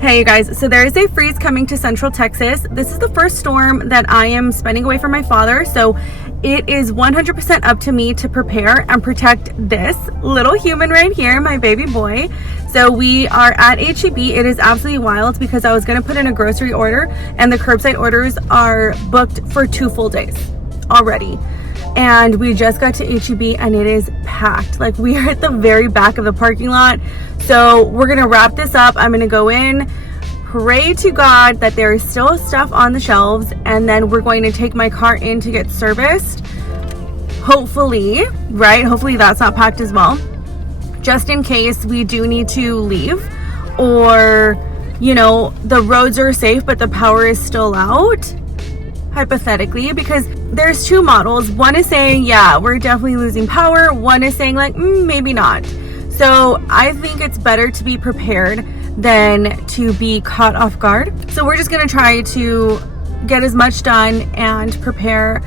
Hey you guys, so there is a freeze coming to Central Texas. This is the first storm that I am spending away from my father, so it is 100% up to me to prepare and protect this little human right here, my baby boy. So we are at H-E-B. It is absolutely wild because I was going to put in a grocery order and the curbside orders are booked for 2 full days already. And we just got to H-E-B and it is packed. Like, we are at the very back of the parking lot. So we're gonna wrap this up. I'm gonna go in, pray to God that there is still stuff on the shelves, and then we're going to take my car in to get serviced. Hopefully, right? Hopefully that's not packed as well. Just in case we do need to leave, or, you know, the roads are safe but the power is still out. Hypothetically, because there's 2 models. One is saying, yeah, we're definitely losing power. One is saying like, maybe not. So I think it's better to be prepared than to be caught off guard. So we're just gonna try to get as much done and prepare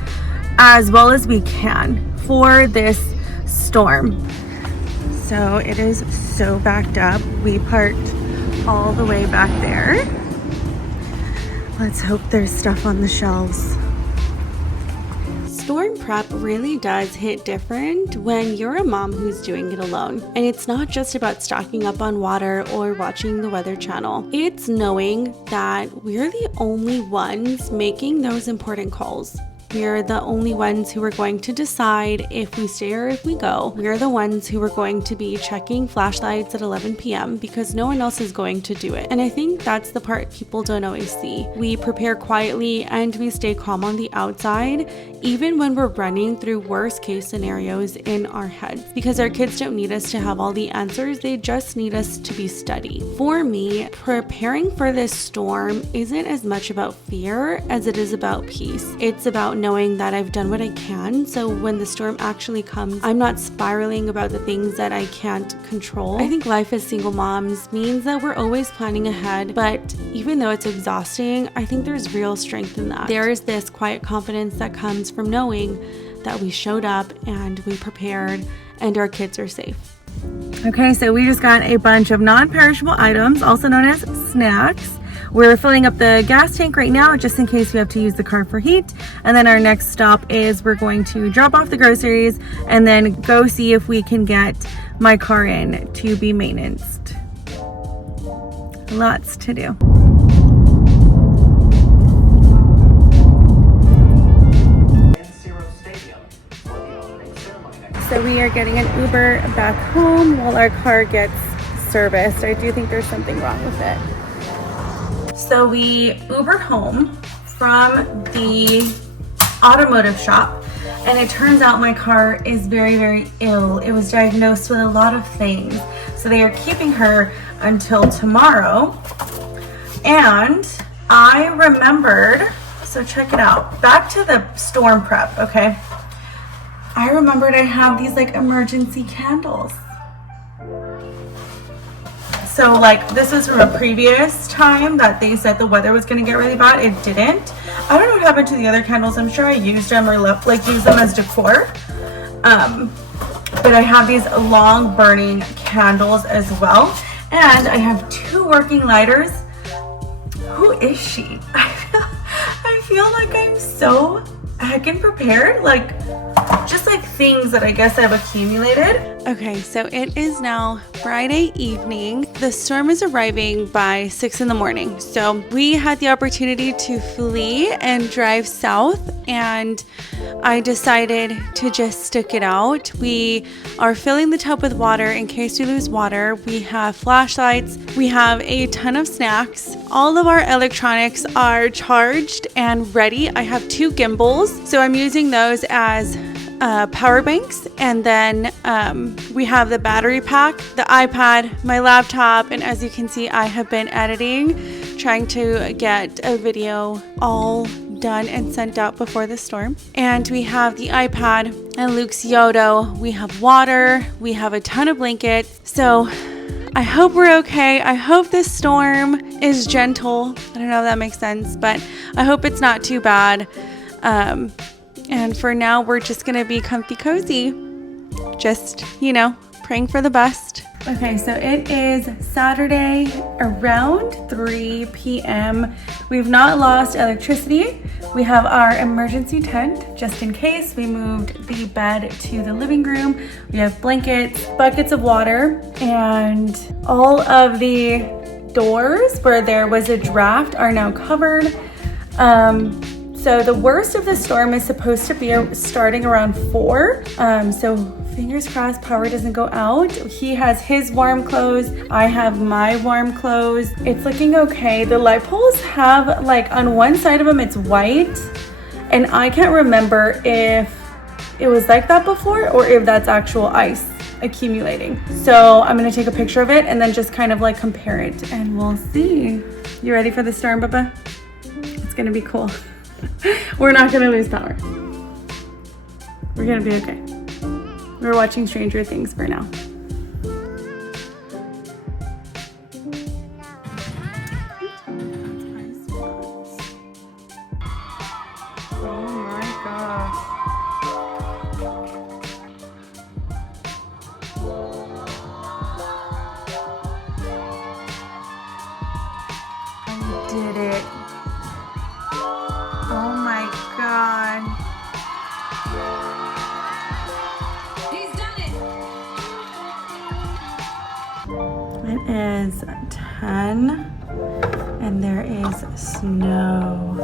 as well as we can for this storm. So it is so backed up. We parked all the way back there. Let's hope there's stuff on the shelves. Storm prep really does hit different when you're a mom who's doing it alone. And it's not just about stocking up on water or watching the Weather Channel. It's knowing that we're the only ones making those important calls. We're the only ones who are going to decide if we stay or if we go. We're the ones who are going to be checking flashlights at 11 p.m. because no one else is going to do it. And I think that's the part people don't always see. We prepare quietly and we stay calm on the outside, even when we're running through worst case scenarios in our heads. Because our kids don't need us to have all the answers, they just need us to be steady. For me, preparing for this storm isn't as much about fear as it is about peace. It's about knowing that I've done what I can, so when the storm actually comes, I'm not spiraling about the things that I can't control. I think life as single moms means that we're always planning ahead, but even though it's exhausting, I think there's real strength in that. There is this quiet confidence that comes from knowing that we showed up and we prepared and our kids are safe. Okay, so we just got a bunch of non-perishable items, also known as snacks. We're filling up the gas tank right now just in case we have to use the car for heat. And then our next stop is we're going to drop off the groceries and then go see if we can get my car in to be maintenanced. Lots to do. So we are getting an Uber back home while our car gets serviced. I do think there's something wrong with it. So we Ubered home from the automotive shop, and it turns out my car is very, very ill. It was diagnosed with a lot of things. So they are keeping her until tomorrow. And I remembered, so check it out. Back to the storm prep, okay? I remembered I have these like emergency candles. So like this was from a previous time that they said the weather was gonna get really bad. It didn't. I don't know what happened to the other candles. I'm sure I used them or used them as decor. But I have these long burning candles as well. And I have 2 working lighters. Who is she? I feel like I'm so heckin' prepared. Like, just like things that I guess I've accumulated. Okay, so it is now Friday evening. The storm is arriving by 6 in the morning. So we had the opportunity to flee and drive south, and I decided to just stick it out. We are filling the tub with water in case we lose water. We have flashlights. We have a ton of snacks. All of our electronics are charged and ready. I have 2 gimbals, so I'm using those as power banks, and then we have the battery pack, the iPad, my laptop, and as you can see, I have been editing, trying to get a video all done and sent out before the storm. And we have the iPad and Luke's Yodo. We have water. We have a ton of blankets. So I hope we're okay. I hope this storm is gentle. I don't know if that makes sense, but I hope it's not too bad. And for now, we're just going to be comfy cozy. Just, you know, praying for the best. Okay, so it is Saturday around 3 p.m. We've not lost electricity. We have our emergency tent just in case. We moved the bed to the living room. We have blankets, buckets of water, and all of the doors where there was a draft are now covered. So the worst of the storm is supposed to be starting around 4. So fingers crossed power doesn't go out. He has his warm clothes. I have my warm clothes. It's looking okay. The light poles have, like, on one side of them it's white, and I can't remember if it was like that before or if that's actual ice accumulating. So I'm gonna take a picture of it and then just kind of like compare it and we'll see. You ready for the storm, Bubba? It's gonna be cool. We're not gonna lose power. We're gonna be okay. We're watching Stranger Things for now. Oh my gosh. I did it. Oh my God. He's done it. It is 10 and there is snow.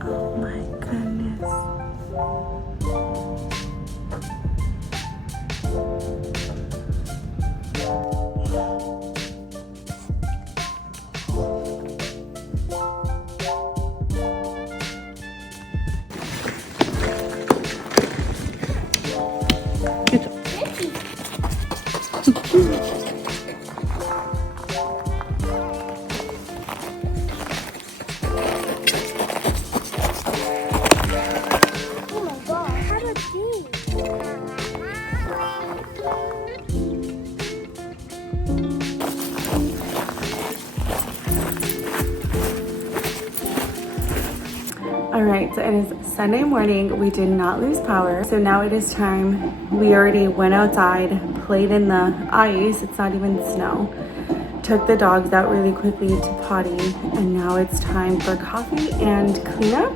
Oh my goodness. All right, so it is Sunday morning. We did not lose power. So now it is time. We already went outside, played in the ice. It's not even snow. Took the dogs out really quickly to potty. And now it's time for coffee and cleanup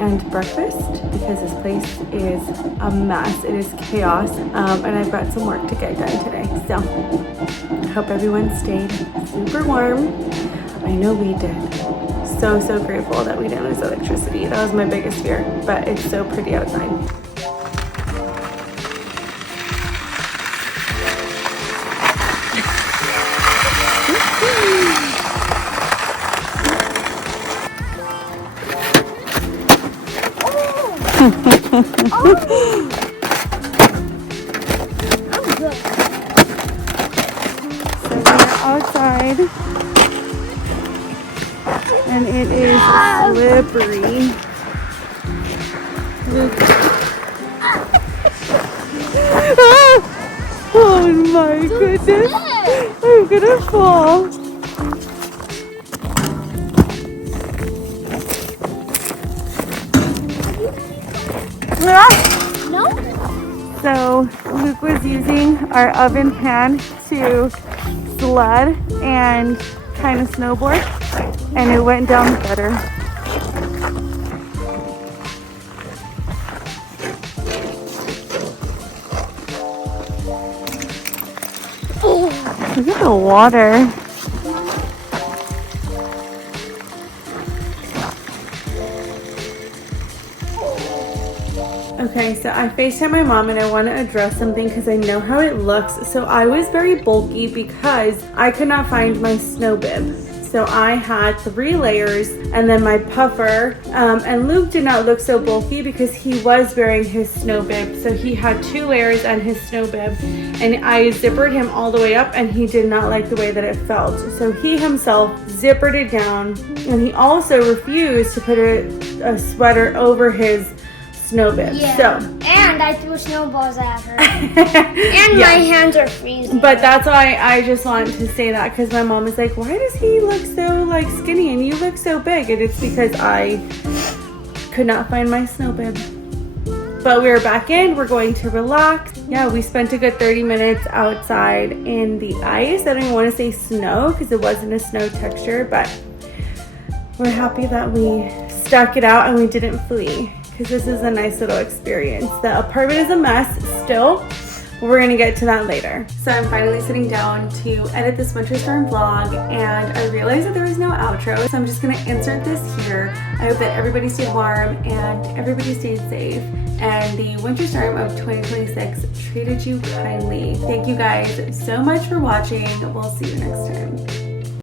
and breakfast because this place is a mess. It is chaos. And I've got some work to get done today. So I hope everyone stayed super warm. I know we did. So grateful that we didn't lose electricity. That was my biggest fear, but it's so pretty outside. So we're outside. And it is slippery. Oh my goodness. I'm gonna fall. No. So Luke was using our oven pan to sled and kind of snowboard. And it went down better. Look at the water. Okay, so I FaceTime my mom and I want to address something because I know how it looks. So I was very bulky because I could not find my snow bib. So I had 3 layers and then my puffer. And Luke did not look so bulky because he was wearing his snow bib. So he had 2 layers and his snow bib. And I zippered him all the way up and he did not like the way that it felt. So he himself zippered it down. And he also refused to put a sweater over his snow bib. Yeah. So. And I threw snowballs at her. And my hands are freezing. But that's why I just wanted to say that because my mom is like, why does he look so like skinny and you look so big? And it's because I could not find my snow bib. But we're back in. We're going to relax. yeah, we spent a good 30 minutes outside in the ice. I don't even want to say snow because it wasn't a snow texture, but we're happy that we stuck it out and we didn't flee because this is a nice little experience. The apartment is a mess still. We're gonna get to that later. So I'm finally sitting down to edit this winter storm vlog, and I realized that there was no outro, so I'm just gonna insert this here. I hope that everybody stayed warm and everybody stayed safe, and the winter storm of 2026 treated you kindly. Thank you guys so much for watching. We'll see you next time.